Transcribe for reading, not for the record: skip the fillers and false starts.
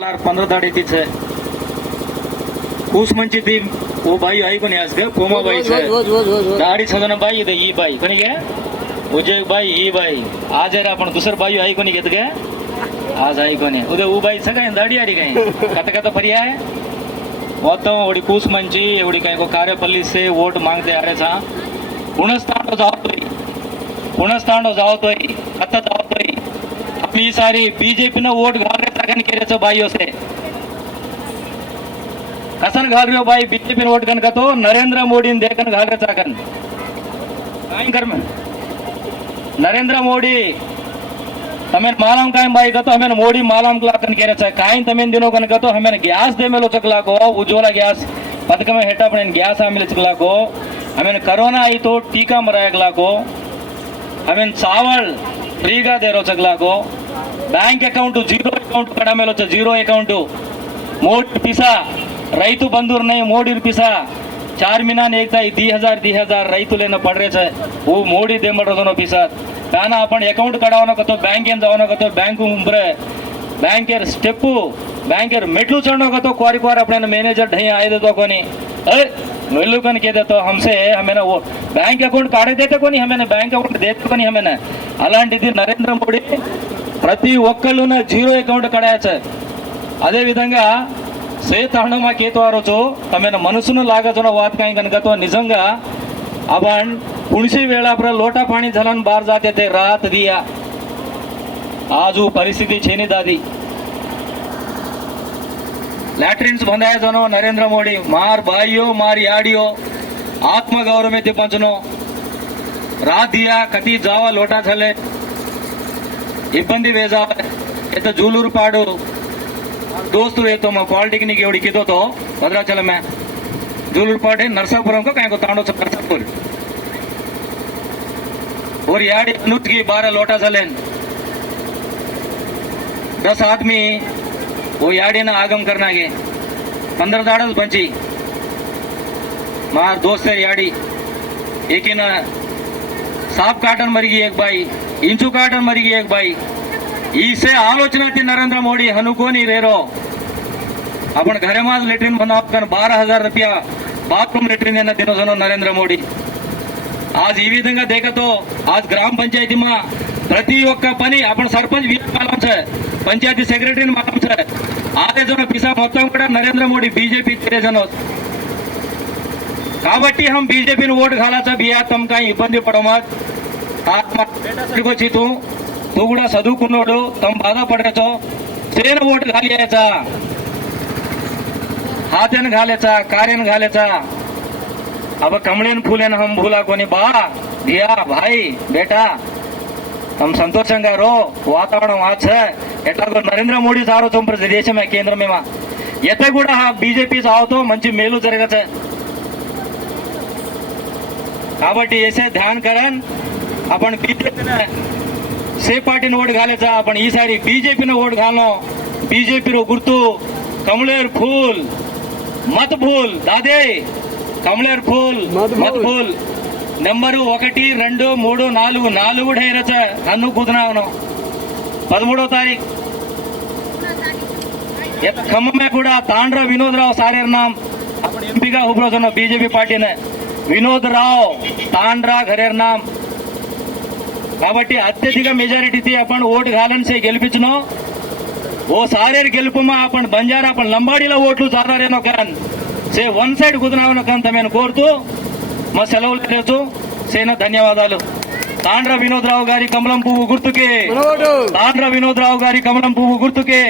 15 तारीख है ಕೂಸ್ಮಂಚಿ ती वो बाई आई कोणी आज का कोमा बाई दाढी सदन बाई इथे ही बाई कोणी गे उजे बाई ही बाई आज आहे आपण दुसर बाई आई कोणी घेत गे आज आई कोणी उद्या ऊ बाई सगळ्या दाढी आली काही कथा कथा पर्याय మొత్తం ఓడి కూసుమంచి ఎవడి काही को कार्यपल्ली से वोट मांगते आ रहे था पुनस्तांडो जावतोय आता जावतोय आपली सारी बीजेपी न वोट घालरे टाकन केल्याचं बाईओ से कसन घाल रहे हो भाई बीजेपी वोट कन का तो नरेंद्र मोदी देखन घाल रहे चाकन काय कर में नरेंद्र मोदी तमें मालम काय भाई का तो हमें मोदी मालम क्लाकन केरे चा काय तमें दिनो कन का तो हमें गैस दे मेलो चकला को उज्ज्वला गैस पथकम हेटा पण गैस आमिल चकला को हमें कोरोना आई तो टीका मरायगला को हमें चावल फ्रीगा दे रो चकला को बैंक अकाउंट जीरो अकाउंट कड़ा मेलो च जीरो अकाउंट मोदी पिसा रैतु बंधुर नहीं मोडी पिसा 4 महीना एक 10,000 रैतुलेनं पडरेच वो मोडी दे मडो पिसा काना आपण अकाउंट काढावं कतो बँकेन जावं कतो बँक उंबरे बँकेर स्टेपू बँकेर मेटलू चढ़नो कतो क्वारी क्वार अपने मैनेजर ढई आए देतो कोनी मेलू कन के देतो हमसे हमें वो बैंक अकाउंट काढे देते कोनी हमें बैंक अकाउंट देते कोनी हमें అలాంటిది నరేంద్ర మోడీ ప్రతి ఒక్కళ్ళున జీరో అకౌంట్ కడాయचं అదే విధంగా సేతాండ మా కేతవారోచो तमेन मनुष्यनु लागजनो वात काय कनक तो निजंगा आपण पुणशी वेळापर लोटा पाणी झालन बार जाते ते रात दिया आज वो परिस्थिती छेनी दादी लैट्रिन्स बंधाया जनो नरेंद्र मोदी मार बाइयो मार याडियो आत्मगौरव में ते पंचनो रात दिया कती जावा लोटा झाले इब्बंदी वेजा येतो जूलूर पाडू दोस्त येतो मग पॉलिटेक्निक एवढी कितो तो भद्राचल में जूलूर पाडे नरसापुरम को काय को तांडो नरसापुर और याडी अनुट की 12 लोटा झाले 10 आदमी वो याडी ना आगम करना गे 15 दाड़स बंची मार दोस्त है याडी एक ना साफ काटन मरी गई एक बाई इंचू काटन मरी गई एक बाई इसे आलोचना थी नरेंद्र मोदी हनुकोनी रेरो अपन घरे में लेट्रिन बनाकर 12,000 रुपया बाथरूम लेट्रिन दिनो जनो नरेंद्र मोदी आज ఈ విధంగా देखतो आज ग्राम पंचायती में प्रति ఒక్క పని अपन सरपंच मालूम है पंचायती सेक्रेटरी मालूम है आधे जन पिसा మొత్తం కూడా नरेंद्र मोदी बीजेपी तेरे जन కాబట్టి हम बीजेपी वोट घालाचा बिया तम काही इब्बंदी पडोमत వచ్చి तू కూడా చదువుకున్నాడు తమ బాధపడేచో సేన वोट घालायचा हाथन घालायचा कार्यन घालायचा अब कमलेन फूलेन हम भूला कोनी बा दिया भाई बेटा हम संतोषंगा रो वातावरण वाच एट्ला नरेंद्र मोदी सारो तुम देश में केंद्र में येते కూడా बीजेपी సావుతో మంచి మేలు జరగచ్చు కాబట్టి ऐसे ध्यान करन आपण बीजेपी से पार्टी वोट घालायचा आपण ही सारी बीजेपी वोट घालो बीजेपी रो गुर्तु कमलेर फूल मत भूल दादे कमलेर फूल मत भूल नंबर 1 2 3 4 4 ढैरच नन्नु कुदनावनो 13 तारीख खम्म में ಕೂಡ तांड्रा विनोदराव सारेर नाम आपण एमपी का उभरो जनो बीजेपी पार्टी ने विनोदराव तांड्रा घरेर नाम కాబట్టి అత్యధిక మెజారిటీ ती आपण वोट घालन से गेलपिचनो वो सारेर गेलुपुमा आपण बंजारा आपण लंबाडीला ఓట్లు సారారేనో కన్ से वन साइड కుదనావనో కన్ తమేను కోరుతూ మా సెలవులు తెచ్చు సేన ధన్యవాదాలు तांड्रा विनोदराव गारी कमलम पुव्వు గుర్తుకే तांड्रा विनोदराव गारी कमलम पुव्వు గుర్తుకే